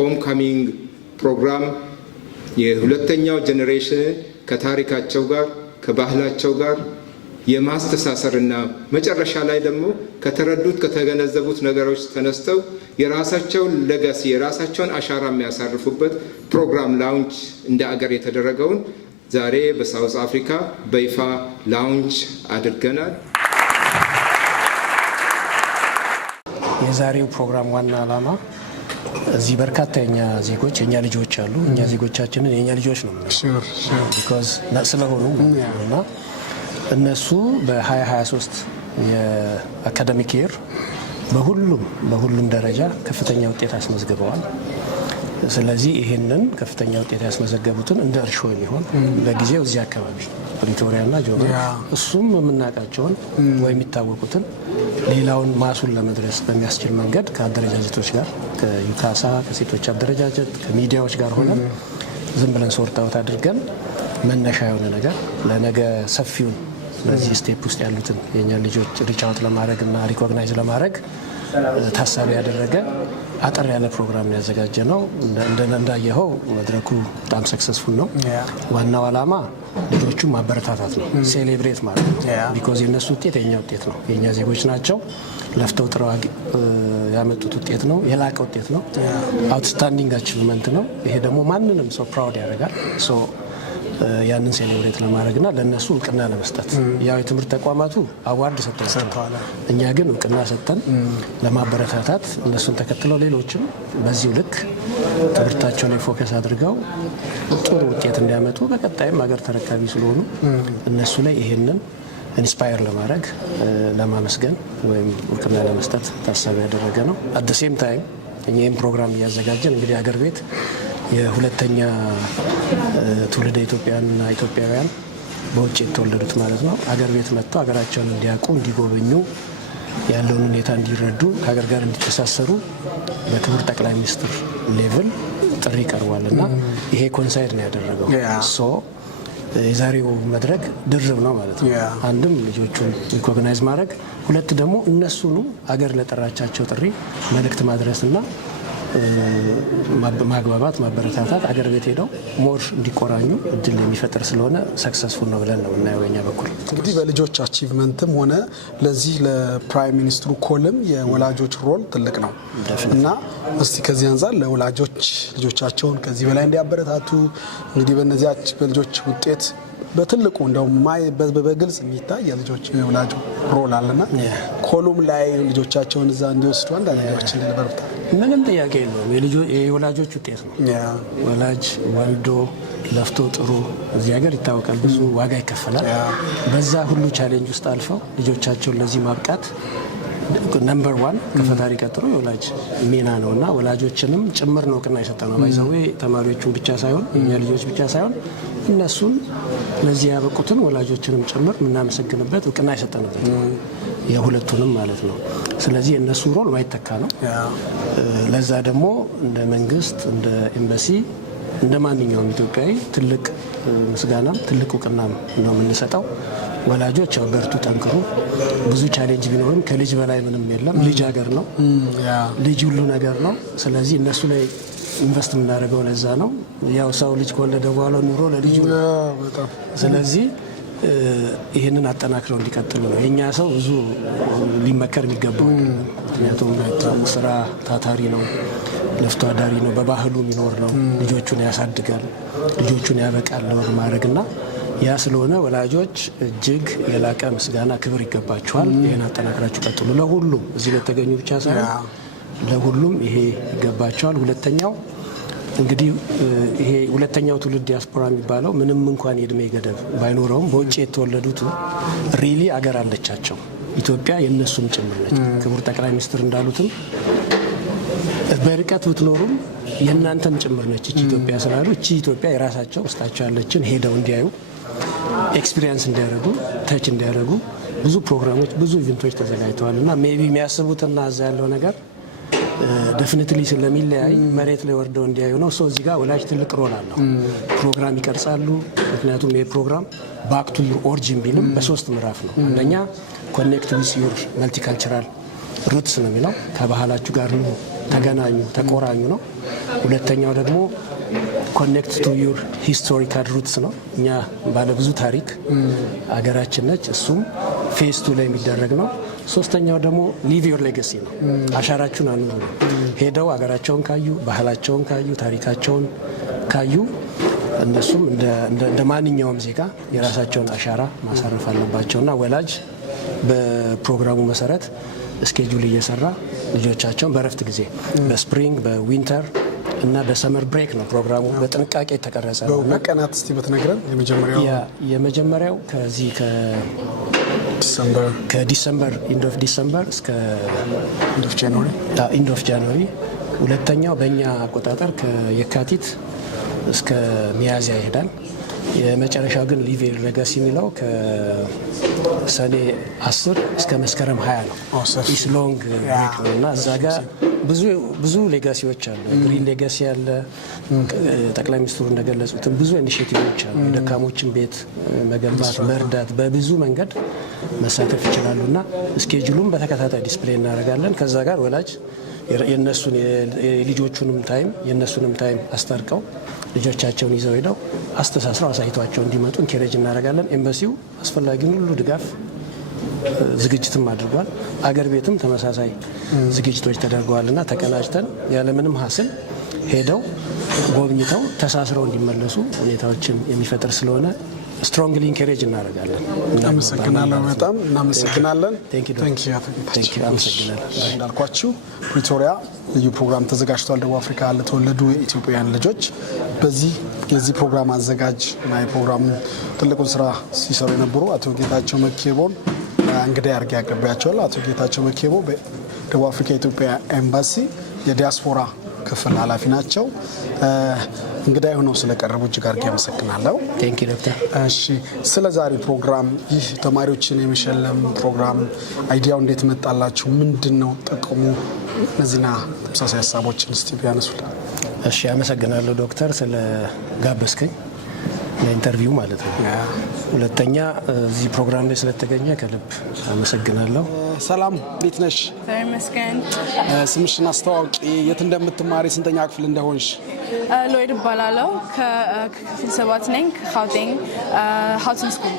የሆም ካሚንግ ፕሮግራም የሁለተኛው ጄኔሬሽን ከታሪካቸው ጋር ከባህላቸው ጋር የማስተሳሰርና መጨረሻ ላይ ደግሞ ከተረዱት ከተገነዘቡት ነገሮች ተነስተው የራሳቸውን ሌጋሲ የራሳቸውን አሻራ የሚያሳርፉበት ፕሮግራም ላውንች እንደ አገር የተደረገውን ዛሬ በሳውዝ አፍሪካ በይፋ ላውንች አድርገናል። የዛሬው ፕሮግራም ዋና ዓላማ እዚህ በርካታ የኛ ዜጎች የኛ ልጆች አሉ። እኛ ዜጎቻችንን የኛ ልጆች ነው because ስለሆኑ እና እነሱ በ2023 የአካዳሚክ ይር በሁሉም ደረጃ ከፍተኛ ውጤት አስመዝግበዋል። ስለዚህ ይሄንን ከፍተኛ ውጤት ያስመዘገቡትን እንደ እርሾ የሚሆን በጊዜው እዚህ አካባቢ ፕሪቶሪያና ጆባ እሱም የምናውቃቸውን ወይ የሚታወቁትን ሌላውን ማሱን ለመድረስ በሚያስችል መንገድ ከአደረጃጀቶች ጋር ከዩካሳ ከሴቶች አደረጃጀት ከሚዲያዎች ጋር ሆነን ዝም ብለን ሶርት አውት አድርገን መነሻ የሆነ ነገር ለነገ ሰፊውን በዚህ ስቴፕ ውስጥ ያሉትን የኛ ልጆች ሪች አውት ለማድረግ እና ሪኮግናይዝ ለማድረግ ታሳቢ ያደረገ አጠር ያለ ፕሮግራም ያዘጋጀ ነው። እንዳየኸው መድረኩ በጣም ሰክሰስፉል ነው። ዋናው ዓላማ ልጆቹ ማበረታታት ነው፣ ሴሌብሬት ማለት ነው። ቢኮዝ የነሱ ውጤት የኛ ውጤት ነው። የኛ ዜጎች ናቸው። ለፍተው ጥረው ያመጡት ውጤት ነው። የላቀ ውጤት ነው። አውትስታንዲንግ አቺቭመንት ነው። ይሄ ደግሞ ማንንም ሰው ፕራውድ ያደርጋል። ያንን ሴሌብሬት ለማድረግና ለነሱ እውቅና ለመስጠት ያው የትምህርት ተቋማቱ አዋርድ ሰጥተዋል። እኛ ግን እውቅና ሰጥተን ለማበረታታት እነሱን ተከትለው ሌሎችም በዚሁ ልክ ትምህርታቸው ላይ ፎከስ አድርገው ጥሩ ውጤት እንዲያመጡ በቀጣይም ሀገር ተረካቢ ስለሆኑ እነሱ ላይ ይሄንን ኢንስፓየር ለማድረግ ለማመስገን ወይም እውቅና ለመስጠት ታሳቢ ያደረገ ነው። አት ሴም ታይም እኛም ፕሮግራም እያዘጋጀን እንግዲህ ሀገር ቤት የሁለተኛ ትውልደ ኢትዮጵያውያንና ኢትዮጵያውያን በውጭ የተወለዱት ማለት ነው ሀገር ቤት መጥተው ሀገራቸውን እንዲያውቁ እንዲጎበኙ ያለውን ሁኔታ እንዲረዱ ከሀገር ጋር እንዲተሳሰሩ በክቡር ጠቅላይ ሚኒስትር ሌቭል ጥሪ ቀርቧልና ይሄ ኮንሳይድ ነው ያደረገው። የዛሬው መድረክ ድርብ ነው ማለት ነው። አንድም ልጆቹን ሪኮግናይዝ ማድረግ፣ ሁለት ደግሞ እነሱኑ ሀገር ለጠራቻቸው ጥሪ መልእክት ማድረስና ማግባባት ማበረታታት አገር ቤት ሄደው ሞር እንዲቆራኙ እድል የሚፈጥር ስለሆነ ሰክሰስፉል ነው ብለን ነው እናየው። በእኛ በኩል እንግዲህ በልጆች አቺቭመንትም ሆነ ለዚህ ለፕራይም ሚኒስትሩ ኮልም የወላጆች ሮል ትልቅ ነው እና እስቲ ከዚህ አንፃር ለወላጆች ልጆቻቸውን ከዚህ በላይ እንዲያበረታቱ እንግዲህ በእነዚያ በልጆች ውጤት በትልቁ እንደው በግልጽ የሚታይ የልጆች የወላጅ ሮል አለና ኮሉም ላይ ልጆቻቸውን እዛ እንዲወስዱ አንዳንድ ነገሮች እንደነበሩት ምንም ጥያቄ የለውም። የወላጆች ውጤት ነው። ወላጅ ወልዶ ለፍቶ ጥሩ እዚህ ሀገር ይታወቃል፣ ብዙ ዋጋ ይከፈላል። በዛ ሁሉ ቻሌንጅ ውስጥ አልፈው ልጆቻቸውን ለዚህ ማብቃት ነምበር 1 ከፈጣሪ ቀጥሎ የወላጅ ሚና ነውና ወላጆችንም ጭምር ነው እውቅና የሰጠነው። ባይዘዌ ተማሪዎቹን ብቻ ሳይሆን የኛ ልጆች ብቻ ሳይሆን እነሱን ለዚህ ያበቁትን ወላጆችንም ጭምር የምናመሰግንበት እውቅና የሰጠንበት የሁለቱንም ማለት ነው። ስለዚህ የእነሱ ሮል ማይተካ ነው። ለዛ ደግሞ እንደ መንግስት እንደ ኤምባሲ እንደ ማንኛውም ኢትዮጵያዊ ትልቅ ምስጋናም ትልቅ እውቅናም ነው የምንሰጠው። ወላጆች በርቱ፣ ጠንክሩ። ብዙ ቻሌንጅ ቢኖርም ከልጅ በላይ ምንም የለም። ልጅ ሀገር ነው፣ ልጅ ሁሉ ነገር ነው። ስለዚህ እነሱ ላይ ኢንቨስት የምናደርገው ለዛ ነው። ያው ሰው ልጅ ከወለደ በኋላ ኑሮ ለልጁ ነው። ስለዚህ ይህንን አጠናክረው እንዲቀጥሉ ነው። የኛ ሰው ብዙ ሊመከር የሚገባው ምክንያቱም ስራ ታታሪ ነው፣ ለፍቶ አዳሪ ነው፣ በባህሉ የሚኖር ነው። ልጆቹን ያሳድጋል፣ ልጆቹን ያበቃል ለወግ ማድረግና ያ ስለሆነ ወላጆች እጅግ የላቀ ምስጋና ክብር ይገባቸዋል። ይህን አጠናክራችሁ ቀጥሉ። ለሁሉም እዚህ ለተገኙ ብቻ ሳይሆን ለሁሉም ይሄ ይገባቸዋል። ሁለተኛው እንግዲህ ይሄ ሁለተኛው ትውልድ ዲያስፖራ የሚባለው ምንም እንኳን የእድሜ ገደብ ባይኖረውም በውጭ የተወለዱት ሪሊ አገር አለቻቸው። ኢትዮጵያ የነሱም ጭምር ነች። ክቡር ጠቅላይ ሚኒስትር እንዳሉትም በርቀት ብትኖሩም የእናንተም ጭምር ነች እቺ ኢትዮጵያ ስላሉ እቺ ኢትዮጵያ የራሳቸው ውስጣቸው ያለችን ሄደው እንዲያዩ ኤክስፒሪየንስ እንዲያደርጉ ተች እንዲያደርጉ ብዙ ፕሮግራሞች ብዙ ኢቨንቶች ተዘጋጅተዋል እና ሜቢ የሚያስቡትና እዛ ያለው ነገር ዴፊኒትሊ ስለሚለያይ መሬት ላይ ወርደው እንዲያዩ ነው። ሰው እዚህ ጋር ወላጅ ትልቅ ሮል አለው። ፕሮግራም ይቀርጻሉ። ምክንያቱም ይሄ ፕሮግራም ባክ ቱ ዩር ኦሪጂን ቢልም በሶስት ምዕራፍ ነው። አንደኛ ኮኔክት ዊዝ ዩር መልቲካልቸራል ሩትስ ነው የሚለው ከባህላችሁ ጋር ነው ተገናኙ፣ ተቆራኙ ነው። ሁለተኛው ደግሞ ኮኔክት ቱ ዩር ሂስቶሪካል ሩትስ ነው። እኛ ባለ ብዙ ታሪክ አገራችን ነች። እሱም ፌዝ 2 ላይ የሚደረግ ነው። ሶስተኛው ደግሞ ሊቭ ዮር ሌጋሲ ነው። አሻራችሁን አኑሩ ነው። ሄደው አገራቸውን ካዩ፣ ባህላቸውን ካዩ፣ ታሪካቸውን ካዩ እነሱም እንደ ማንኛውም ዜጋ የራሳቸውን አሻራ ማሳረፍ አለባቸውና ወላጅ በፕሮግራሙ መሰረት ስኬጁል እየሰራ ልጆቻቸውን በረፍት ጊዜ በስፕሪንግ በዊንተር እና በሰመር ብሬክ ነው ፕሮግራሙ በጥንቃቄ የተቀረጸ ነው። በቀናት እስቲ በትነግረን የመጀመሪያው ከዚህ ከዲሰምበር ኢንድ ኦፍ ዲሰምበር እስከ ኢንድ ኦፍ ጃንዋሪ። ሁለተኛው በእኛ አቆጣጠር ከየካቲት እስከ ሚያዝያ ይሄዳል። የመጨረሻው ግን ሊቭ ዮር ሌጋሲ የሚለው ከሰኔ 10 እስከ መስከረም 20 ነው። ኢስ ሎንግ ብሬክ ነው እና እዛ ጋር ብዙ ሌጋሲዎች አሉ። ግሪን ሌጋሲ አለ። ጠቅላይ ሚኒስትሩ እንደገለጹትም ብዙ ኢኒሼቲቮች አሉ። የደካሞችን ቤት መገንባት፣ መርዳት፣ በብዙ መንገድ መሳተፍ ይችላሉ እና ስኬጁሉም በተከታታይ ዲስፕሌይ እናደርጋለን። ከዛ ጋር ወላጅ የነሱን የልጆቹንም ታይም የነሱንም ታይም አስታርቀው ልጆቻቸውን ይዘው ሄደው አስተሳስረው አሳይቷቸው እንዲመጡ ኢንከሬጅ እናደርጋለን። ኤምባሲው አስፈላጊውን ሁሉ ድጋፍ ዝግጅትም አድርጓል። አገር ቤትም ተመሳሳይ ዝግጅቶች ተደርገዋልና ተቀናጅተን ያለምንም ሀስል ሄደው ጎብኝተው ተሳስረው እንዲመለሱ ሁኔታዎችን የሚፈጥር ስለሆነ ስትሮንግሊ ኢንከሬጅ እናደርጋለን። እናመሰግናለን። በጣም እናመሰግናለን። እንዳልኳችሁ ፕሪቶሪያ ልዩ ፕሮግራም ተዘጋጅቷል። ደቡብ አፍሪካ ለተወለዱ የኢትዮጵያውያን ልጆች የዚህ ፕሮግራም አዘጋጅ እና የፕሮግራሙ ትልቁን ስራ ሲሰሩ የነበሩ አቶ ጌታቸው መኬቦን እንግዲህ አድርጌ ያቀርባቸዋለሁ። አቶ ጌታቸው መኬቦ በደቡብ አፍሪካ የኢትዮጵያ ኤምባሲ የዲያስፖራ ክፍል ኃላፊ ናቸው። እንግዲህ ሆነው ስለቀረቡ እጅግ አድርጌ አመሰግናለሁ። ቴንክ ዩ ዶክተር። እሺ፣ ስለ ዛሬ ፕሮግራም ይህ ተማሪዎችን የመሸለም ፕሮግራም አይዲያው እንዴት መጣላችሁ? ምንድነው ጥቅሙ? እነዚህና ተመሳሳይ ሀሳቦችን እስቲ ቢያነሱልን። እሺ፣ አመሰግናለሁ ዶክተር ስለ ጋበዝከኝ ለኢንተርቪው ማለት ነው። ሁለተኛ እዚህ ፕሮግራም ላይ ስለተገኘ ከልብ አመሰግናለሁ። ሰላም፣ እንዴት ነሽ? ተመስገን። ስምሽን አስተዋውቂ፣ የት እንደምትማሪ፣ ስንተኛ ክፍል እንደሆንሽ? ሎይድ እባላለሁ። ከክፍል 7 ነኝ። ከጋውቴንግ ሃውሲንግ ስኩል።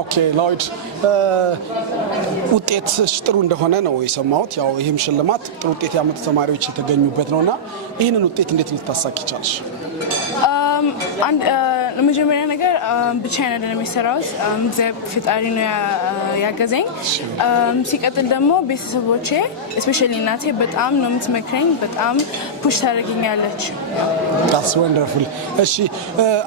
ኦኬ ሎይድ፣ ውጤትሽ ጥሩ እንደሆነ ነው የሰማሁት። ያው ይህም ሽልማት ጥሩ ውጤት ያመጡ ተማሪዎች የተገኙበት ነውና ይህንን ውጤት እንዴት ልታሳኪ ቻልሽ? ለመጀመሪያ ነገር ብቻዬን አይደለም የሰራሁት፣ እግዚአብሔር ፈጣሪ ነው ያገዘኝ። ሲቀጥል ደግሞ ቤተሰቦቼ ስፔሻሊ እናቴ በጣም ነው የምትመክረኝ፣ በጣም ፑሽ ታደርገኛለች። ዳትስ ወንደርፉል። እሺ፣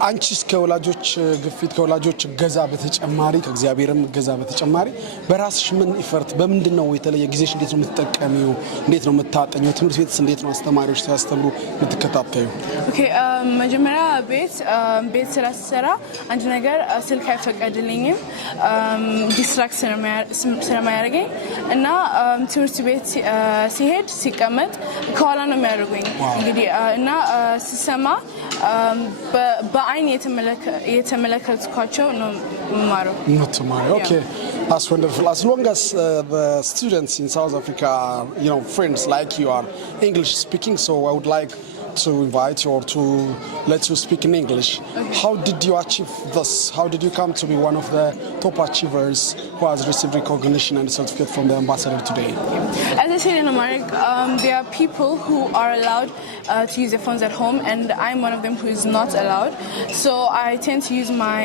አንቺስ ከወላጆች ግፊት ከወላጆች እገዛ በተጨማሪ ከእግዚአብሔርም እገዛ በተጨማሪ በራስሽ ምን ኢፈርት በምንድን ነው የተለየ ጊዜሽ እንዴት ነው የምትጠቀሚው? እንዴት ነው የምታጠኘው? ትምህርት ቤትስ እንዴት ነው አስተማሪዎች ሲያስተምሩ የምትከታተዩ? ኦኬ፣ መጀመሪያ ቤት ስራ ስሰራ አንድ ነገር ስልክ አይፈቀድልኝም ዲስትራክት ስለማያደርገኝ እና ትምህርት ቤት ሲሄድ ሲቀመጥ ከኋላ ነው የሚያደርጉኝ እንግዲህ እና ስሰማ በአይን የተመለከትኳቸው ነው የምማረው። Okay, that's wonderful. As long as the students in South Africa, friends like you are English speaking, so I would like to invite you or to let you speak in English. Okay. How did you achieve this? How did you come to be one of the top achievers who has received recognition and certificate from the ambassador today? As I said in America, there are people who are allowed to use their phones at home, and I'm one of them who is not allowed. So I tend to use my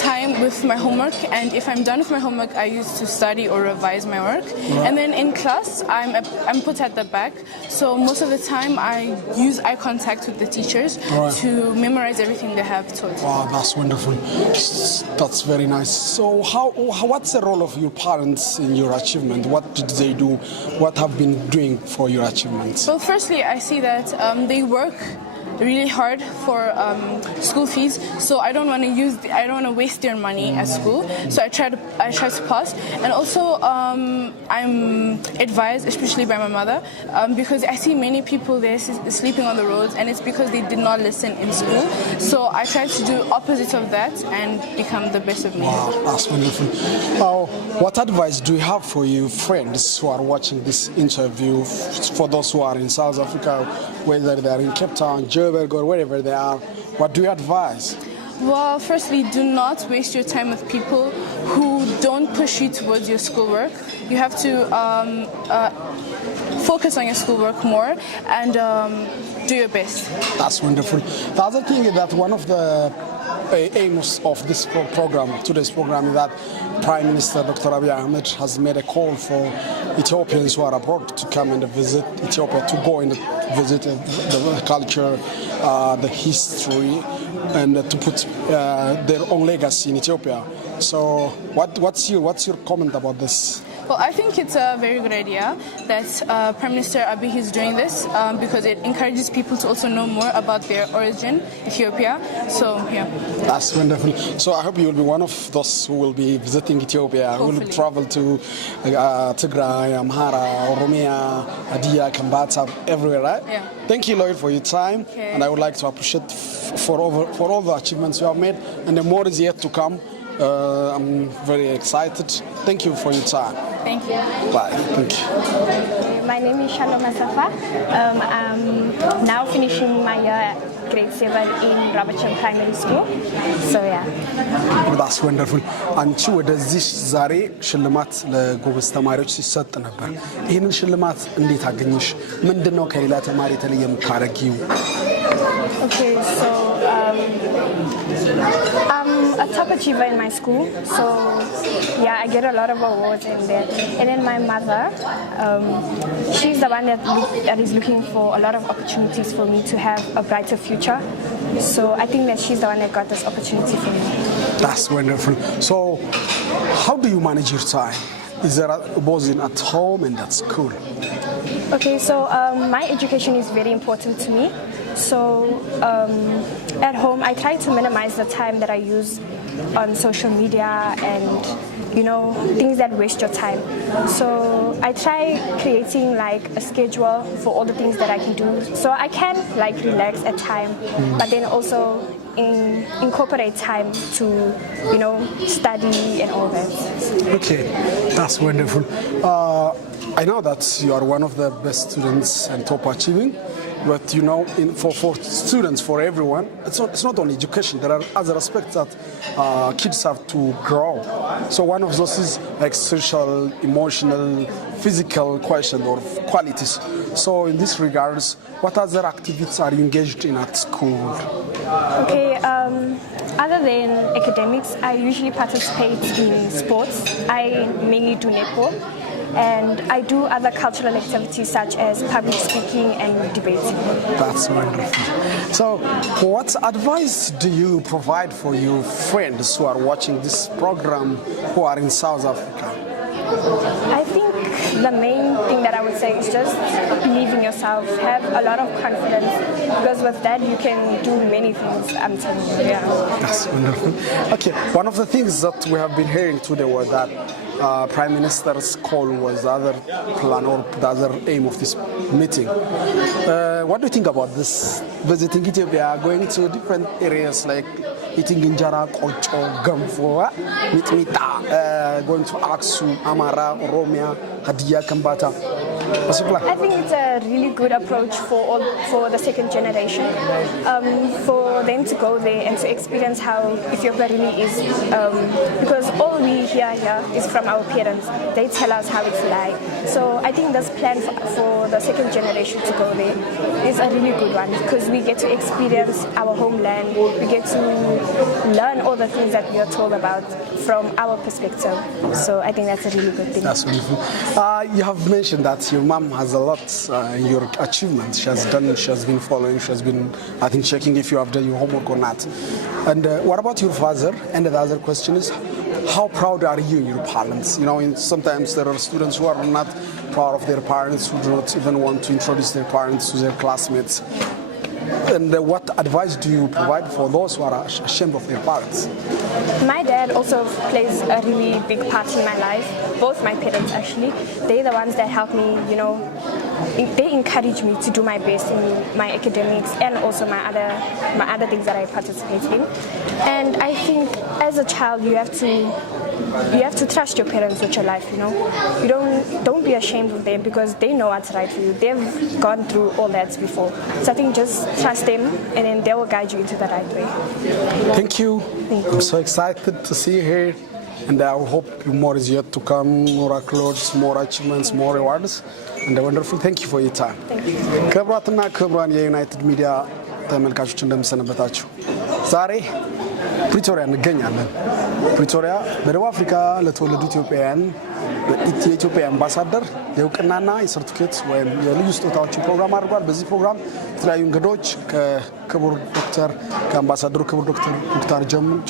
time with my homework, and if I'm done with my homework, I use to study or revise my work. Right. And then in class, I'm put at the back. So most of the time, I use eye contact with the teachers to memorize everything they have taught. Wow, that's wonderful. That's very nice. So what's the role of your parents in your achievement? What did they do? What have been doing for your achievements? Well, firstly, I see that they work really hard for school fees, so I don't want to waste their money at school. So I try to pass, and also I'm advised, especially by my mother, because I see many people there sleeping on the roads, and it's because they did not listen in school. So I try to do opposite of that and become the best of me. Wow, that's wonderful. What advice do you have for your friends who are watching this interview, for those who are in South Africa, whether they are in Cape Town, Joburg, or wherever they are? What do you advise? Well, firstly, do not waste your time with people who don't push you towards your schoolwork. You have to focus on your schoolwork more and do your best. That's wonderful. The other thing is that one of the aims of this program, today's program, is that Prime Minister Dr. Abiy Ahmed has made a call for Ethiopians who are abroad to come and visit Ethiopia, to go and visit the culture, the history, and to put their own legacy in Ethiopia. So what's your comment about this? Well, I think it's a very good idea that Prime Minister Abiy is doing this because it encourages people to also know more about their origin, Ethiopia. So, yeah. That's wonderful. So I hope you will be one of those who will be visiting Ethiopia, who will travel to Tigray, Amhara, Oromia, Hadia, Kambata, everywhere, right? Yeah. Thank you, Lloyd, for your time. Okay. And I would like to appreciate for all the achievements you have made, and the more is yet to come. I'm very excited. Thank you for your time. Thank you. Bye. Thank you. My name is Shalom Asafa. I'm now finishing my year grade 7 in Robertson Primary School. So yeah. That's wonderful. አንቺ ወደዚህ ዛሬ ሽልማት ለጎበዝ ተማሪዎች ሲሰጥ ነበር። ይህንን ሽልማት እንዴት አገኘሽ? ምንድነው ከሌላ ተማሪ የተለየ የምታረጊው? Okay, so I'm a top achiever in my school, so yeah, I get a lot of awards in there. And then my mother, she's the one that is looking for a lot of opportunities for me to have a brighter future. So I think that she's the one that got this opportunity for me. That's wonderful. So how do you manage your time? Is there both at home and at school? Okay, so my education is very important to me. So at home, I try to minimize the time that I use on social media and, things that waste your time. So I try creating like a schedule for all the things that I can do. So I can like relax at time, but then also incorporate time to, study and all that. Okay, that's wonderful. I know that you are one of the best students and top achieving. But for students, for everyone, it's not only education. There are other aspects that kids have to grow. So one of those is like social, emotional, physical qualities. So in this regards, what other activities are you engaged in at school? Okay, other than academics, I usually participate in sports. I mainly do netball. And I do other cultural activities such as public speaking and debating. That's wonderful. So what advice do you provide for your friends who are watching this program who are in South Africa? I think the main thing that I would say is just believe in yourself, have a lot of confidence, because with that you can do many things, I'm telling you. Yeah. That's wonderful. Okay, one of the things that we have been hearing today was that Prime Minister's call was the other plan or the other aim of this meeting. What do you think about this? Visiting Ethiopia, going to different areas like eating injera, kocho, gamfo, mitmita, going to Aksum, Amara, Oromia, Hadia, Kambata. I think it's a really good approach for the second generation, for them to go there and to experience how Ethiopia really is, because all we hear here is from our parents. They tell us how it's like. So I think this plan for the second generation to go there is a really good one, because we get to experience our homeland, we get to learn all the things that we are told about from our perspective. So I think that's a really good thing. That's wonderful. You have mentioned that your mom has a lot in your achievements. She has been following, she has been, I think, checking if you have done your homework or not. And what about your father? And the other question is, how proud are you in your parents? Sometimes there are students who are not proud of their parents, who do not even want to introduce their parents to their classmates. And what advice do you provide for those who are ashamed of their parents? My dad also plays a really big part in my life. Both my parents, actually, they're the ones that help me, you know, they encourage me to do my best in my academics and also my other things that I participate in. And I think as a child you have to trust your parents with your life, you know. You don't be ashamed of them because they know what's right for you. They've gone through all that before. So I think just trust them and then they will guide you into the right way. Thank you. I'm so excited to see you here. And I hope more is yet to come, more accolades, more achievements, more rewards. And wonderful. Thank you for your time. Thank you. ክቡራትና ክቡራን የዩናይትድ ሚዲያ ተመልካቾች እንደምሰነበታችሁ። ዛሬ ፕሪቶሪያ እንገኛለን። ፕሪቶሪያ በደቡብ አፍሪካ ለተወለዱ ኢትዮጵያውያን የኢትዮጵያ አምባሳደር የእውቅናና የሰርቲፊኬት ወይም የልዩ ስጦታዎችን ፕሮግራም አድርጓል። በዚህ ፕሮግራም የተለያዩ እንግዶች ከክቡር ዶክተር ከአምባሳደሩ ክቡር ዶክተር ሙክታር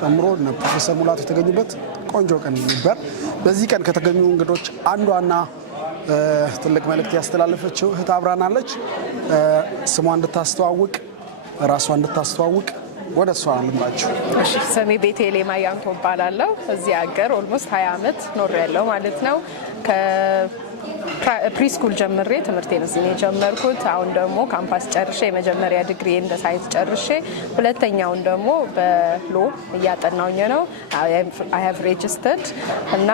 ጨምሮ ፕሮፌሰር ሙላቱ የተገኙበት ቆንጆ ቀን ነበር። በዚህ ቀን ከተገኙ እንግዶች አንዷና ትልቅ መልእክት ያስተላለፈችው እህት አብራናለች። ስሟ እንድታስተዋውቅ ራሷን እንድታስተዋውቅ ወደ እሷ ልምራችሁ። እሺ፣ ስሜ ቤቴሌማ ያንቶ እባላለሁ። እዚህ ሀገር ኦልሞስት 20 ዓመት ኖሬያለሁ ማለት ነው። ፕሪስኩል ጀምሬ ትምህርቴን እዚህ ነው የጀመርኩት። አሁን ደግሞ ካምፓስ ጨርሼ የመጀመሪያ ዲግሪ እንደ ሳይንስ ጨርሼ ሁለተኛውን ደግሞ በሎ እያጠናውኝ ነው። I have registered እና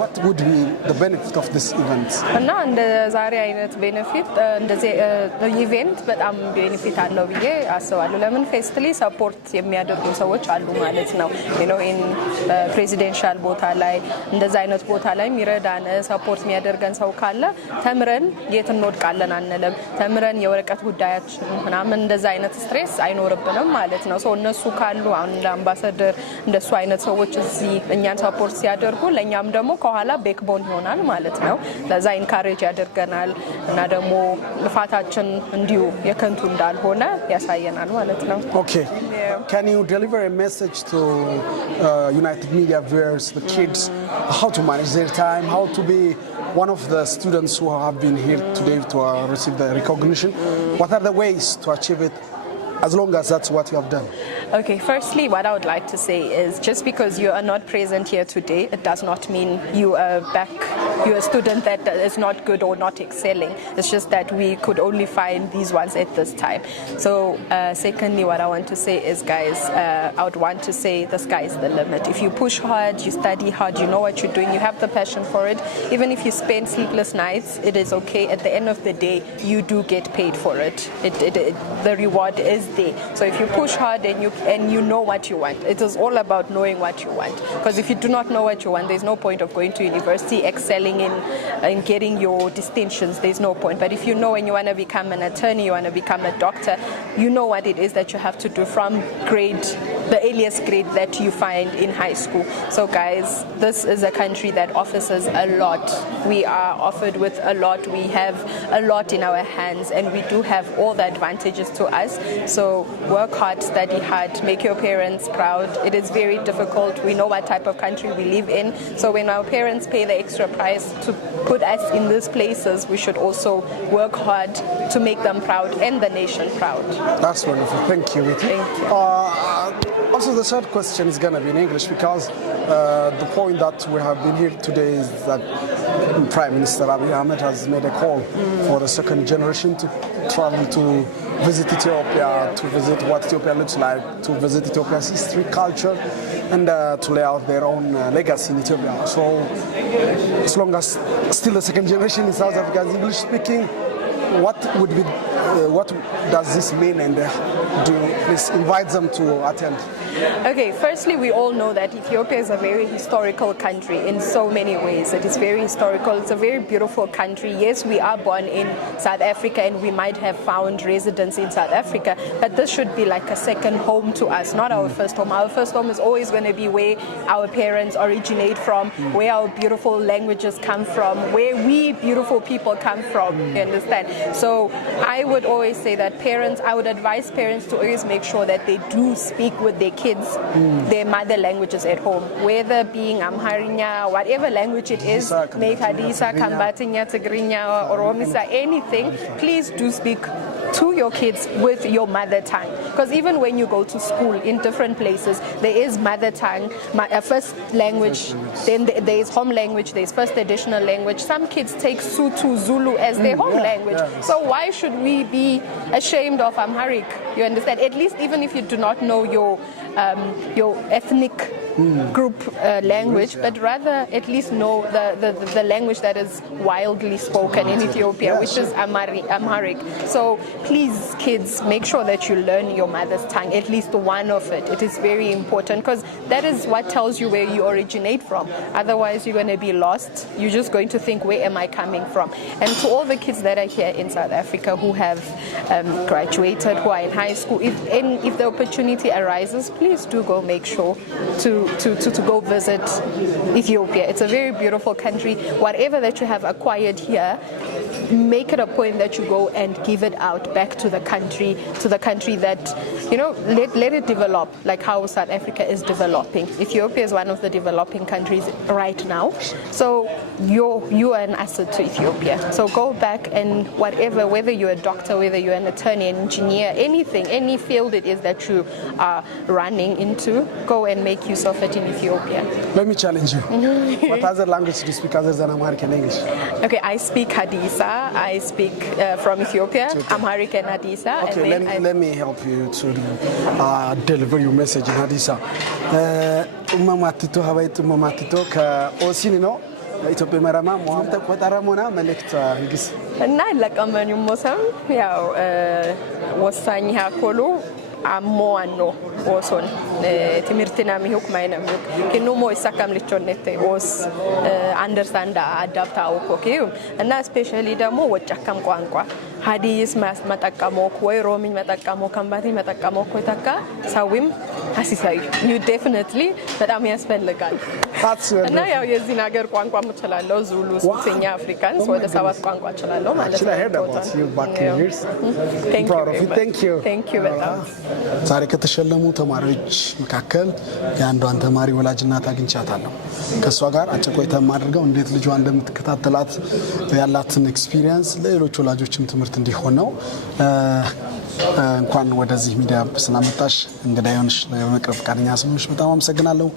What would be the benefit of this event? እና እንደ ዛሬ አይነት ቤኔፊት እንደዚህ ኢቨንት በጣም ቤኔፊት አለው ብዬ አስባለሁ። ለምን ፌስትሊ ሰፖርት የሚያደርጉ ሰዎች አሉ ማለት ነው። ኢን ፕሬዚደንሻል ቦታ ላይ እንደዛ አይነት ቦታ ላይ የሚረዳን ሰፖርት የሚያደርገን ሰው ካለ ተምረን የት እንወድቃለን አንልም። ተምረን የወረቀት ጉዳያችን ምናምን እንደዛ አይነት ስትሬስ አይኖርብንም ማለት ነው። ሶ እነሱ ካሉ አሁን ለአምባሳደር እንደሱ አይነት ሰዎች እዚህ እኛን ሰፖርት ሲያደርጉ ለኛም ደግሞ ከኋላ ቤክቦን ይሆናል ማለት ነው። ለዛ ኢንካሬጅ ያደርገናል እና ደግሞ ልፋታችን እንዲሁ የከንቱ እንዳልሆነ ያሳየናል ማለት ነው። Okay. Can you deliver a message to United Media viewers, the kids, how to manage their time, how to be one of the students who have been here today to receive the recognition? What are the ways to achieve it, as long as that's what you have done? Okay, firstly, what I would like to say is just because you are not present here today, it does not mean you're a student that is not good or not excelling. It's just that we could only find these ones at this time. So, secondly, what I want to say is, guys, I would want to say the sky is the limit. If you push hard, you study hard, you know what you're doing, you have the passion for it, even if you spend sleepless nights, it is okay. At the end of the day, you do get paid for it. The reward is there. So if you push hard and you know what you want, it is all about knowing what you want. Because if you do not know what you want, there's no point of going to university, excelling in getting your distinctions. There's no point. But if you know when you want to become an attorney, you want to become a doctor, you know what it is that you have to do from the earliest grade that you find in high school. So guys, this is a country that offers us a lot. We are offered with a lot. We have a lot in our hands and we do have all the advantages to us. So work hard, study hard, make your parents proud. It is very difficult. We know what type of country we live in. So when our parents pay the extra price to put us in these places, we should also work hard to make them proud and the nation proud. That's wonderful. Thank you, Viti. Thank you. Also, the third question is going to be in English because the point that we have been here today is that Prime Minister Abiy Ahmed has made a call for the second generation to travel to visit Ethiopia, to visit what Ethiopia looks like, to visit Ethiopia's history, culture, and to lay out their own legacy in Ethiopia. So, as long as still the second generation in South Africa is English speaking, what does this mean, and do you please invite them to attend? Okay, firstly, we all know that Ethiopia is a very historical country in so many ways. It is very historical. It's a very beautiful country. Yes, we are born in South Africa and we might have found residence in South Africa, but this should be like a second home to us, not our first home. Our first home is always going to be where our parents originate from, where our beautiful languages come from, where we beautiful people come from, you understand? So I would always say that I would advise parents to always make sure that they do speak with their kids their mother languages at home, whether being Amharinya, whatever language it is, Meghadisa, Kambatinya, Tigrinya, Oromisa, anything, please do speak to your kids with your mother tongue. Because even when you go to school in different places, there is mother tongue, first language, then there is home language, there is first additional language. Some kids take Sutu, Zulu as their home language. So why should we be ashamed of Amharic? You understand? At least even if you do not know your ethnic group language, but rather at least know the language that is wildly spoken in Ethiopia, which is Amharic. So please, kids, make sure that you learn your mother's tongue, at least one of it. It is very important because that is what tells you where you originate from. Otherwise, you're going to be lost. You're just going to think, where am I coming from? And to all the kids that are here in South Africa who have graduated, who are in high school, if the opportunity arises, please do go make sure to go visit Ethiopia. It's a very beautiful country. Whatever that you have acquired here, make it a point that you go and give it out back to the country that, let it develop like how South Africa is developing. Ethiopia is one of the developing countries right now. So you are an asset to Ethiopia. So go back and whether you're a doctor, whether you're an attorney, an engineer, anything, any field it is that you are running into, go and make use of it in Ethiopia. Let me challenge you. What other language do you speak other than Amharic and English? Okay, I speak Hadisa. I speak from Ethiopia, Amharic and Hadisa. Okay, let me help you to deliver your message in Hadisa. Umamatito habayt umamatito ka osini no ኢትዮጵያ መራማ ሞም ተቆጣራሞና መልእክት ንግስ እና ለቀመኙ ሞሰም ያው ወሳኝ ያኮሉ አሞአኖ ወሶን ትምርትና ሚሁክ ማይነም ከኖሞ ይሳካም ልቾነት ወስ አንደርስታንድ አዳፕታው ኮኪ እና ስፔሻሊ ደግሞ ወጫካም ቋንቋ ሀዲስ ማስመጣቀሞክ ወይ ሮሚኝ መጣቀሞክ ከምባቲ መጣቀሞክ ወታካ ሳዊም አሲሳይ ዩ ዴፊኒትሊ በጣም ያስፈልጋል እና ያው የዚህን ሀገር ቋንቋ ምትላለው ዙሉ ሱኛ አፍሪካንስ ወደ 7 ቋንቋ እችላለሁ ማለት ነው Thank you በጣም ዛሬ ከተሸለሙ ተማሪዎች መካከል የአንዷን ተማሪ ወላጅ እናት አግኝቻታለሁ ከሷ ጋር አጭቆይታ ማድረገው እንዴት ልጇ እንደምትከታተላት ያላትን ኤክስፒሪየንስ ለሌሎች ወላጆችም ትምህርት እንዲሆን ነው እንኳን ወደዚህ ሚዲያ ስለመጣሽ እንግዳዩንሽ ለመቅረብ ፈቃደኛ ስለሆንሽ በጣም አመሰግናለሁ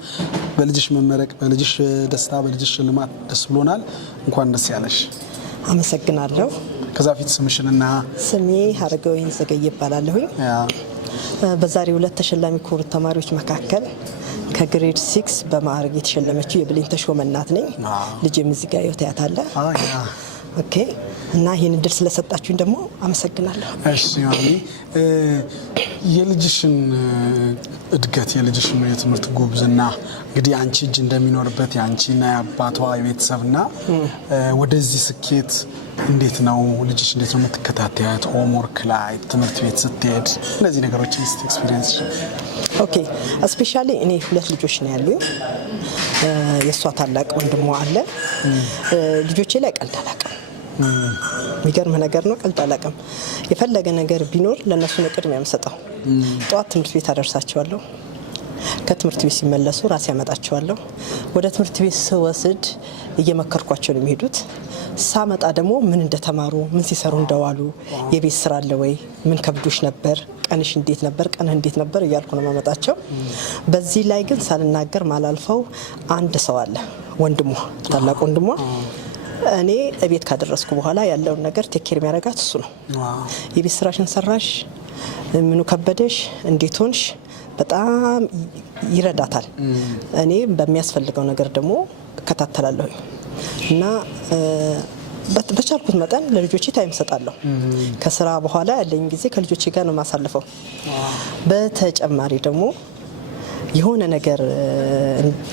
በልጅሽ መመረቅ በልጅሽ ደስታ በልጅሽ ልማት ደስ ብሎናል እንኳን ደስ ያለሽ አመሰግናለሁ ከዛ ፊት ስምሽንና ስሜ ሀረገወይን ዘገየ ይባላልሁ በዛሬው ዕለት ተሸላሚ ኮር ተማሪዎች መካከል ከግሬድ 6 በማዕረግ የተሸለመችው የብሌን ተሾመ እናት ነኝ ልጅም እዚህ ጋር ያታለ ኦኬ እና ይሄን ድል ስለሰጣችሁኝ ደግሞ አመሰግናለሁ እሺ ማሚ የልጅሽን እድገት የልጅሽን የትምህርት ጉብዝና እንግዲህ አንቺ እጅ እንደሚኖርበት ያንቺና ያባቷ የቤተሰብና ወደዚህ ስኬት እንዴት ነው ልጅሽ እንዴት ነው የምትከታተያት ሆምወርክ ላይ ትምህርት ቤት ስትሄድ እነዚህ ነገሮች ኤክስፒሪየንስ ኦኬ ስፔሻሊ እኔ ሁለት ልጆች ነው ያሉኝ የሷ ታላቅ ወንድሟ አለ ልጆቼ ላይ ቀልድ አላውቅም የሚገርም ነገር ነው ቀልድ አላውቅም የፈለገ ነገር ቢኖር ለነሱ ነው ቅድሚያ የምሰጠው ጧት ትምህርት ቤት አደርሳቸዋለሁ ከትምህርት ቤት ሲመለሱ ራስ ያመጣቸዋለሁ ወደ ትምህርት ቤት ስወስድ እየመከርኳቸው ነው የሚሄዱት ሳመጣ ደግሞ ምን እንደተማሩ ምን ሲሰሩ እንደዋሉ የቤት ስራ አለ ወይ ምን ከብዶሽ ነበር ቀንሽ እንዴት ነበር ቀንህ እንዴት ነበር እያልኩ ነው ማመጣቸው በዚህ ላይ ግን ሳልናገር ማላልፈው አንድ ሰው አለ ወንድሟ ታላቅ ወንድሟ እኔ እቤት ካደረስኩ በኋላ ያለውን ነገር ቴኬር የሚያረጋት እሱ ነው የቤት ስራሽን ሰራሽ ምኑ ከበደሽ እንዴት ሆንሽ በጣም ይረዳታል እኔ በሚያስፈልገው ነገር ደግሞ ከታተላለሁ እና በቻልኩት መጠን ለልጆቼ ታይም ሰጣለሁ ከስራ በኋላ ያለኝ ጊዜ ከልጆቼ ጋር ነው ማሳልፈው በተጨማሪ ደግሞ የሆነ ነገር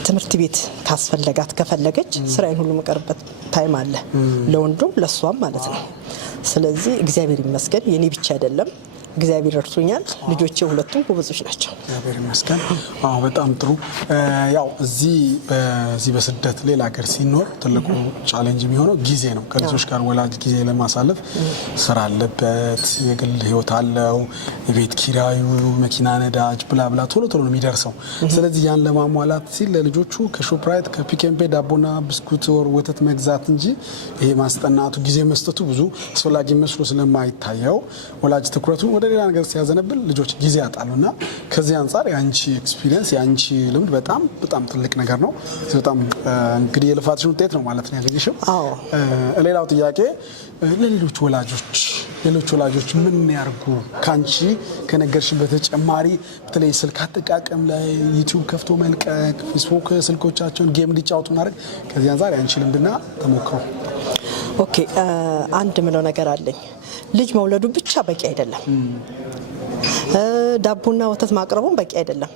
ትምህርት ቤት ካስፈለጋት ከፈለገች ስራዬን ሁሉ መቀርበት ታይም አለ ለወንዱም ለሷም ማለት ነው ስለዚህ እግዚአብሔር ይመስገን የኔ ብቻ አይደለም እግዚአብሔር ረድቶኛል። ልጆቼ ሁለቱም ጎበዞች ናቸው። እግዚአብሔር ይመስገን። በጣም ጥሩ። ያው በዚህ በስደት ሌላ ሀገር ሲኖር ትልቁ ቻሌንጅ የሚሆነው ጊዜ ነው። ከልጆች ጋር ወላጅ ጊዜ ለማሳለፍ ስራ አለበት፣ የግል ህይወት አለው፣ የቤት ኪራዩ፣ መኪና ነዳጅ ብላ ብላ ቶሎ ነው የሚደርሰው። ስለዚህ ያን ለማሟላት ሲል ለልጆቹ ከሾፕራይት ከፒኬምፔ ዳቦና ብስኩት ወር ወተት መግዛት እንጂ ይሄ ማስጠናቱ ጊዜ መስጠቱ ብዙ አስፈላጊ መስሎ ስለማይታየው ወላጅ ትኩረቱን ወደ ሌላ ነገር ሲያዘነብል ልጆች ጊዜ ያጣሉና ከዚህ አንፃር ያንቺ ኤክስፒሪየንስ ያንቺ ልምድ በጣም ትልቅ ነገር ነው። በጣም እንግዲህ የልፋትሽን ውጤት ነው ማለት ነው ያገኘሽው። ሌላው ጥያቄ ለሌሎች ወላጆች ምን ያርጉ? ካንቺ ከነገርሽ በተጨማሪ በተለይ ስልክ አጠቃቀም ላይ ዩቲዩብ ከፍቶ መልቀቅ፣ ፌስቡክ ስልኮቻቸውን ጌም እንዲጫወቱ ማድረግ ከዚህ አንፃር ያንቺ ልምድና ተሞክሮ። ኦኬ አንድ ምለው ነገር አለኝ። ልጅ መውለዱ ብቻ በቂ አይደለም። ዳቦና ወተት ማቅረቡን በቂ አይደለም።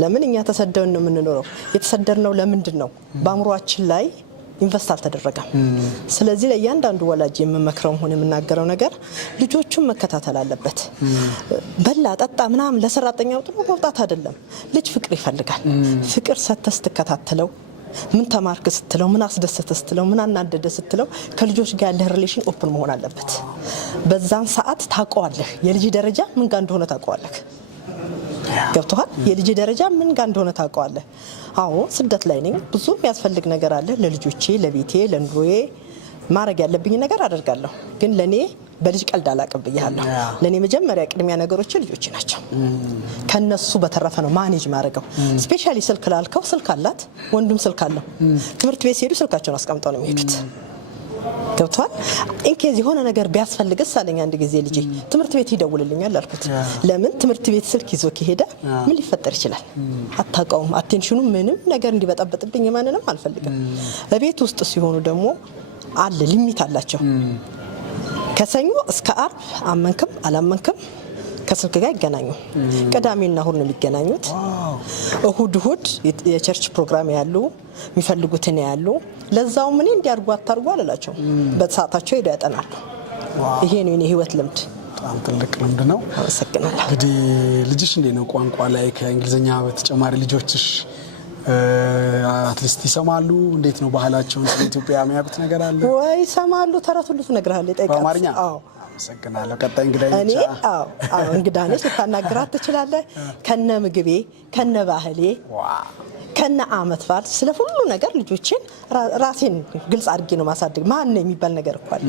ለምን እኛ ተሰደን ነው የምንኖረው? የተሰደርነው ለምንድን ነው? በአእምሯችን ላይ ኢንቨስት አልተደረገም። ስለዚህ ለእያንዳንዱ ወላጅ የምመክረውም ሆነ የምናገረው ነገር ልጆቹን መከታተል አለበት። በላ ጠጣ ምናምን ለሰራተኛው ጥሩ መውጣት አይደለም። ልጅ ፍቅር ይፈልጋል። ፍቅር ሰተህ ስትከታተለው ምን ተማርክ ስትለው፣ ምን አስደሰተ ስትለው፣ ምን አናደደ ስትለው ከልጆች ጋር ያለህ ሪሌሽን ኦፕን መሆን አለበት። በዛን ሰዓት ታውቀዋለህ የልጅ ደረጃ ምን ጋር እንደሆነ ታውቀዋለህ። ገብቶሃል? የልጅ ደረጃ ምን ጋር እንደሆነ ታውቀዋለህ። አዎ ስደት ላይ ነኝ፣ ብዙ የሚያስፈልግ ነገር አለ። ለልጆቼ፣ ለቤቴ፣ ለኑሮዬ ማድረግ ያለብኝ ነገር አደርጋለሁ። ግን ለኔ በልጅ ቀልድ አላቅም ብያለሁ። ለኔ መጀመሪያ ቅድሚያ ነገሮች ልጆች ናቸው። ከነሱ በተረፈ ነው ማኔጅ ማድረገው። ስፔሻሊ ስልክ ላልከው ስልክ አላት፣ ወንዱም ስልክ አለው። ትምህርት ቤት ሲሄዱ ስልካቸውን አስቀምጠው ነው የሚሄዱት። ገብቷል? ኢንኬዝ የሆነ ነገር ቢያስፈልግስ አለኝ አንድ ጊዜ ልጄ ትምህርት ቤት ይደውልልኛል አልኩት። ለምን ትምህርት ቤት ስልክ ይዞ ከሄደ ምን ሊፈጠር ይችላል? አታውቀውም። አቴንሽኑ ምንም ነገር እንዲበጣበጥብኝ ማንንም አልፈልግም። በቤት ውስጥ ሲሆኑ ደግሞ አለ ሊሚት አላቸው። ከሰኞ እስከ አርብ አመንክም አላመንክም ከስልክ ጋር ይገናኙ። ቅዳሜና እሁድ ነው የሚገናኙት። እሁድ የቸርች ፕሮግራም ያሉ የሚፈልጉትን ያሉ ለዛው ምን እንዲያርጉ አታርጉ አላላቸው። በሰዓታቸው ሄደው ያጠናሉ። ይሄ ነው የኔ ህይወት ልምድ። በጣም ትልቅ ልምድ ነው። አመሰግናለሁ። እንግዲህ ልጅሽ እንዴት ነው ቋንቋ ላይ ከእንግሊዝኛ በተጨማሪ ልጆችሽ አትሊስት ይሰማሉ? እንዴት ነው ባህላቸውን ስለ ኢትዮጵያ የሚያውቁት ነገር አለ ወይ? ይሰማሉ። ተረት ሁሉ ትነግርሃለህ። ይጠይቃል በአማርኛ? አዎ። አመሰግናለሁ። ቀጣይ እንግዳይ እኔ እንግዳ ነች፣ ልታናግራት ትችላለህ። ከነ ምግቤ ከነ ባህሌ ከነ አመት በዓል ስለ ሁሉ ነገር ልጆችን ራሴን ግልጽ አድርጌ ነው ማሳደግ። ማን ነው የሚባል ነገር እኮ አለ።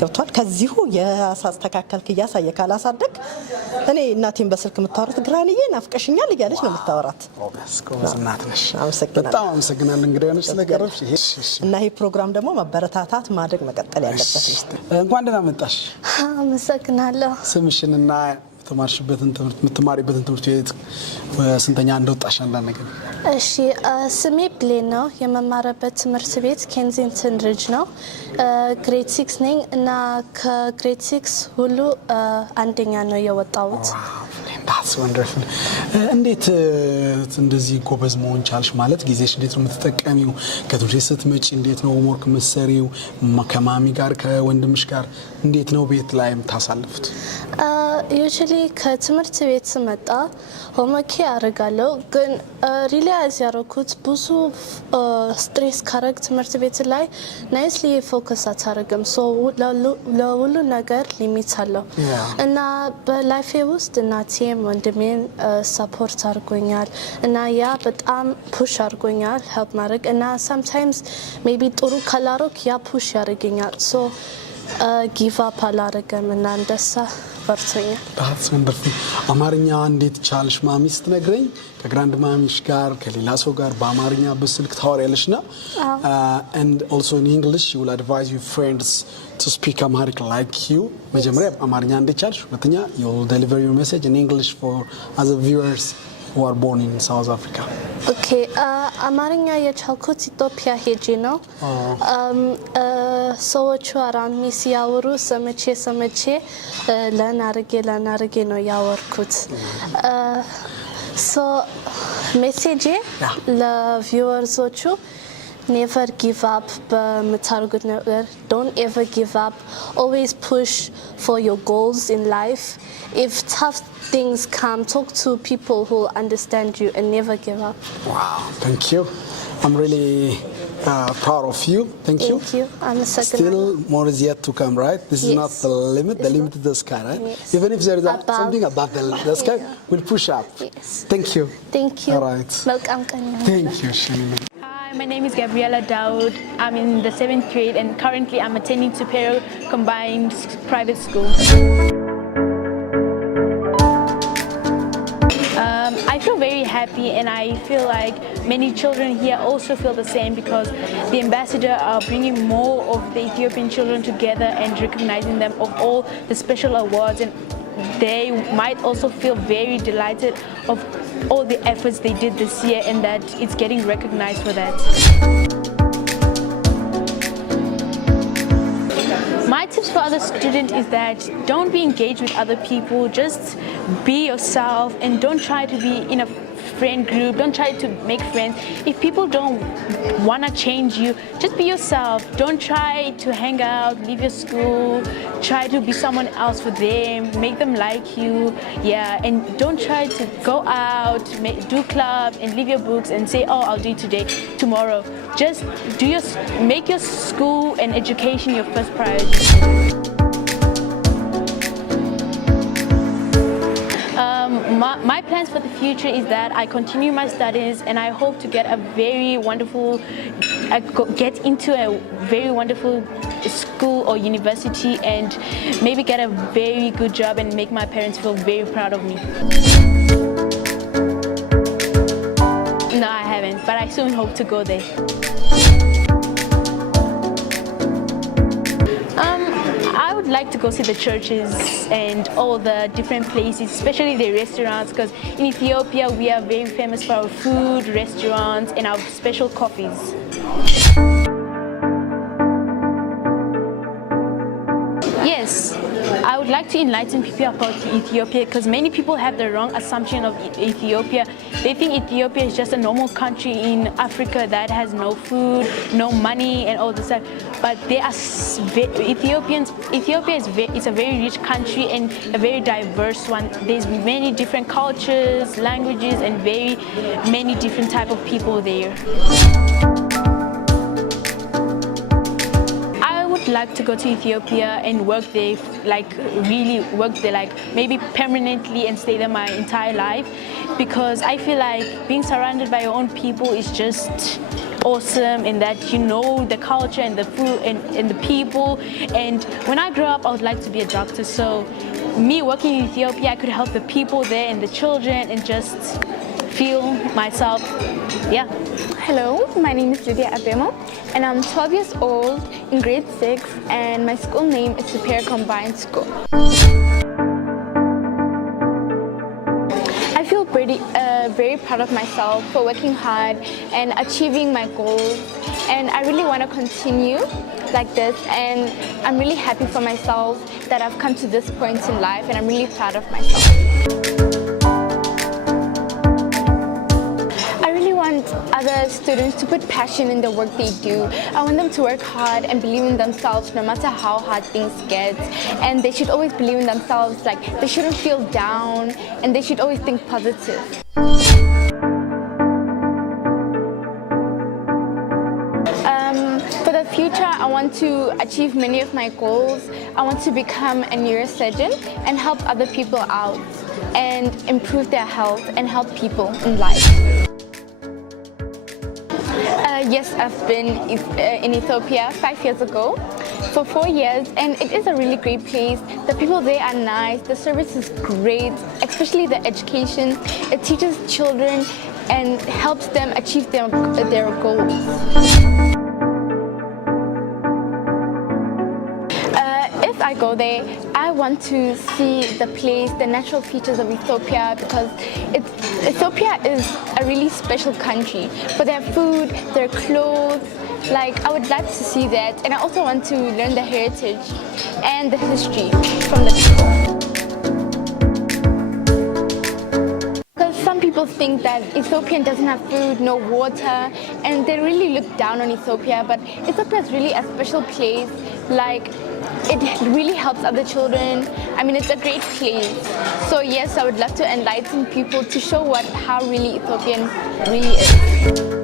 ገብቷል? ከዚሁ ያሳስተካከልክ እያሳየ ካላሳደግ እኔ እናቴን በስልክ የምታወራት ግራንዬ ናፍቀሽኛል እያለች ነው የምታወራት። እናት ነሽ። በጣም አመሰግናለሁ እንግዲህ ሆነሽ ስለቀረብሽ። እና ይሄ ፕሮግራም ደግሞ መበረታታት ማደግ መቀጠል ያለበት ነው። እንኳን ደህና መጣሽ። አመሰግናለሁ። ስምሽንና የተማርሽበትን ትምህርት የምትማሪበትን ትምህርት ቤት ስንተኛ እንደወጣሽ አንዳንድ ነገር። እሺ ስሜ ብሌን ነው። የመማረበት ትምህርት ቤት ኬንዚንግተን ሪጅ ነው። ግሬድ 6 ነኝ እና ከግሬድ 6 ሁሉ አንደኛ ነው የወጣሁት። that's wonderful። እንዴት እንደዚህ ጎበዝ መሆን ቻልሽ? ማለት ጊዜሽ እንዴት ነው የምትጠቀሚው? ከትምህርት ቤት ስትመጪ እንዴት ነው ሆምወርክ የምትሰሪው? ከማሚ ጋር ከወንድምሽ ጋር እንዴት ነው ቤት ላይ የምታሳልፉት? ዩዥሊ ከትምህርት ቤት ስመጣ ሆምወርክ አደርጋለሁ። ግን ሪላይዝ ያደረኩት ብዙ ስትሬስ ካረግ ትምህርት ቤት ላይ ናይስሊ ፎከስ አታደርግም። ለሁሉ ነገር ሊሚት አለው እና በላይፌ ውስጥ እናቴም ወንድሜም ሰፖርት አድርጎኛል እና ያ በጣም ፑሽ አድርጎኛል ሄልፕ ማድረግ እና ሳምታይምስ ሜቢ ጥሩ ካላሮክ ያ ፑሽ ያደርገኛል። ሶ ጊቭ አፕ አላደርግም እና እንደሳ በርቶኛል። that's wonderful። አማርኛ እንዴት ቻልሽ? ማሚ ስትነግረኝ ከግራንድ ማሚሽ ጋር ከሌላ ሰው ጋር በአማርኛ በስልክ ታወሪያለሽና and also in English you will advise your friends to speak Amharic like you። መጀመሪያ አማርኛ እንዴት ቻልሽ? ሁለተኛ you will deliver your message in English for other viewers who are born in South Africa። Okay, አማርኛ የቻልኩት ኢትዮጵያ ሄጄ ነው። ሰዎቹ አራውንድ ሚ ሲያወሩ ሰምቼ ለናርጌ ነው ያወርኩት። ሶ ሜሴጄ ለቪወርሶቹ Never give up, don't ever give up. Always push for your goals in life. If tough things come, talk to people who understand you and never give up. Wow, thank you. I'm really proud of you. Thank you. Thank you. I'm a second. Still more is yet to come, right? This is Yes. not the limit. The limit is the sky, right? Yes. Even if there is Above. something above the sky, Yeah. we'll push up. Yes. Thank you. Thank you. All right. Welcome, Kanya. Thank you, Shani. Hi, my name is Gabriela Daoud. I'm in the 7th grade and currently I'm attending Superior Combined Private School. I feel very happy and I feel like many children here also feel the same because the ambassador are bringing more of the Ethiopian children together and recognizing them of all the special awards, and they might also feel very delighted of all the efforts they did this year and that it's getting recognized for that. My tips for other students is that don't be engaged with other people, just be yourself and don't try to be in a friend group, don't try to make friends. If people don't want to change you, just be yourself. Don't try to hang out, leave your school, try to be someone else for them, make them like you, yeah, and don't try to go out, do clubs and leave your books and say, oh, I'll do it today, tomorrow. Just make your school and education your first priority. My plans for the future is that I continue my studies and I hope to get into a very wonderful school or university and maybe get a very good job and make my parents feel very proud of me. No, I haven't, but I soon hope to go there. I would like to go see the churches and all the different places, especially the restaurants, because in Ethiopia we are very famous for our food, restaurants, and our special coffees. Yes, I would like to enlighten people about Ethiopia because many people have the wrong assumption of Ethiopia. They think Ethiopia is just a normal country in Africa that has no food, no money, and all this stuff. But they are Ethiopia is a very rich country and a very diverse one. There's many different cultures, languages, and very many different type of people there. Like to go to Ethiopia and work there, like really work there, like maybe permanently and stay there my entire life, because I feel like being surrounded by your own people is just awesome, in that you know the culture and the food and the people. And when I grow up I would like to be a doctor, so me working in Ethiopia I could help the people there and the children and just feel myself, yeah. Hello, my name is Lydia Abemo and I'm 12 years old in grade 6 and my school name is Superior Combined School. I feel very proud of myself for working hard and achieving my goals, and I really want to continue like this, and I'm really happy for myself that I've come to this point in life and I'm really proud of myself. Other students to put passion in the work they do. I want them to work hard and believe in themselves no matter how hard things get, and they should always believe in themselves, like they shouldn't feel down and they should always think positive. For the future I want to achieve many of my goals. I want to become a neurosurgeon and help other people out and improve their health and help people in life. Yes, I've been in Ethiopia 5 years ago for 4 years, and it is a really great place. The people there are nice, the service is great, especially the education. It teaches children and helps them achieve their goals. If I go there, I want to see the place, the natural features of Ethiopia, because Ethiopia is a really special country for their food, their clothes. Like, I would like to see that, and I also want to learn the heritage and the history from the people. Because some some people think that Ethiopian doesn't have food, no water, and they really look down on Ethiopia. But Ethiopia is really a special place. Like, it really helps other children. I mean, it's a great place. So yes, I would love to enlighten people to show how really Ethiopian really is.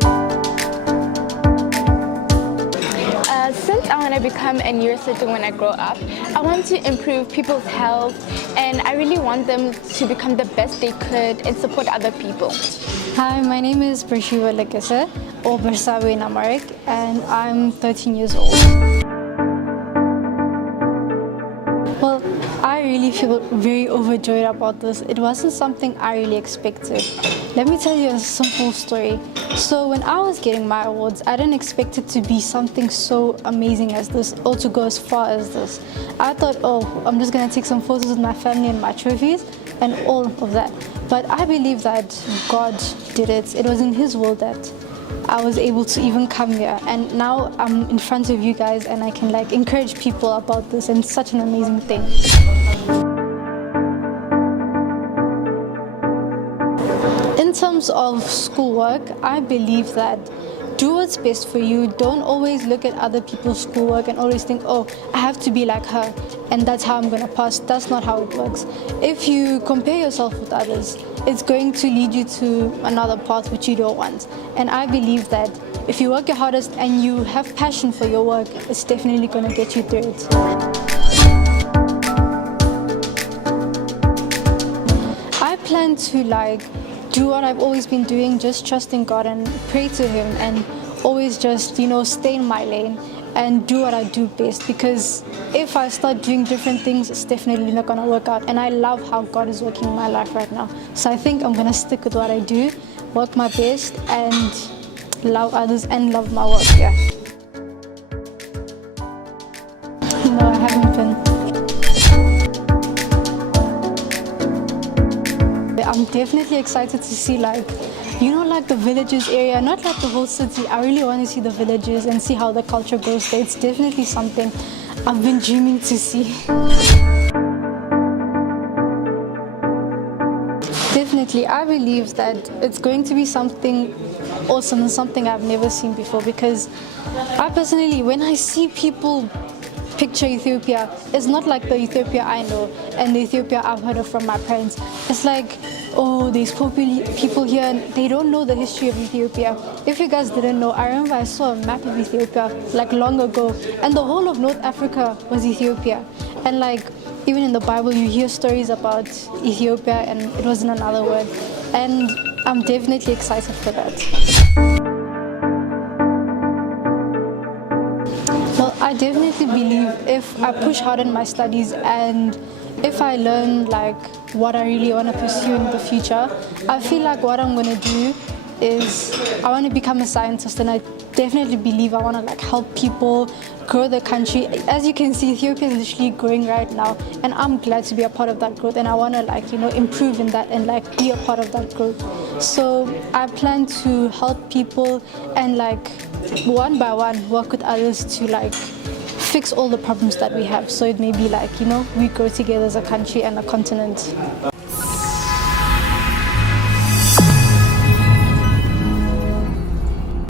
Since I want to become a neurosurgeon when I grow up, I want to improve people's health, and I really want them to become the best they could and support other people. Hi, my name is Bershiva Lekese, or Bersawe in Amharic, and I'm 13 years old. Well, I really feel very overjoyed about this. It wasn't something I really expected. Let me tell you a simple story. So when I was getting my awards, I didn't expect it to be something so amazing as this, or to go as far as this. I thought, oh, I'm just going to take some photos with my family and my trophies and all of that. But I believe that God did it. It was in His will that I was able to even come here, and now I'm in front of you guys and I can like encourage people about this, and it's such an amazing thing. In terms of schoolwork, I believe that do what's best for you. Don't always look at other people's schoolwork and always think, oh, I have to be like her and that's how I'm going to pass. That's not how it works. If you compare yourself with others, it's going to lead you to another path which you don't want. And I believe that if you work your hardest and you have passion for your work, it's definitely going to get you through it. I plan to do what I've always been doing, just trusting God and pray to Him, and always just, stay in my lane and do what I do best, because if I start doing different things, it's definitely not going to work out. And I love how God is working in my life right now. So I think I'm going to stick with what I do, work my best, and love others and love my work, yeah. No, I haven't been. I'm definitely excited to see the villages area, not like the whole city. I really want to see the villages and see how the culture goes there. It's definitely something I've been dreaming to see. Definitely, I believe that it's going to be something awesome and something I've never seen before, because I personally, when I see people picture Ethiopia, it's not like the Ethiopia I know and the Ethiopia I've heard of from my parents. It's like, oh, there's people here and they don't know the history of Ethiopia. If you guys didn't know, I remember I saw a map of Ethiopia long ago, and the whole of North Africa was Ethiopia. And even in the Bible, you hear stories about Ethiopia and it was in another word. And I'm definitely excited for that. Well, I definitely believe if I push hard in my studies and if I learn what I really want to pursue in the future, I feel like what I'm going to do is I want to become a scientist, and I definitely believe I want to help people grow the country. As you can see, Ethiopia is literally growing right now, and I'm glad to be a part of that growth, and I want to improve in that and be a part of that growth. So I plan to help people and one by one work with others to fix all the problems that we have. So it may be we grow together as a country and a continent.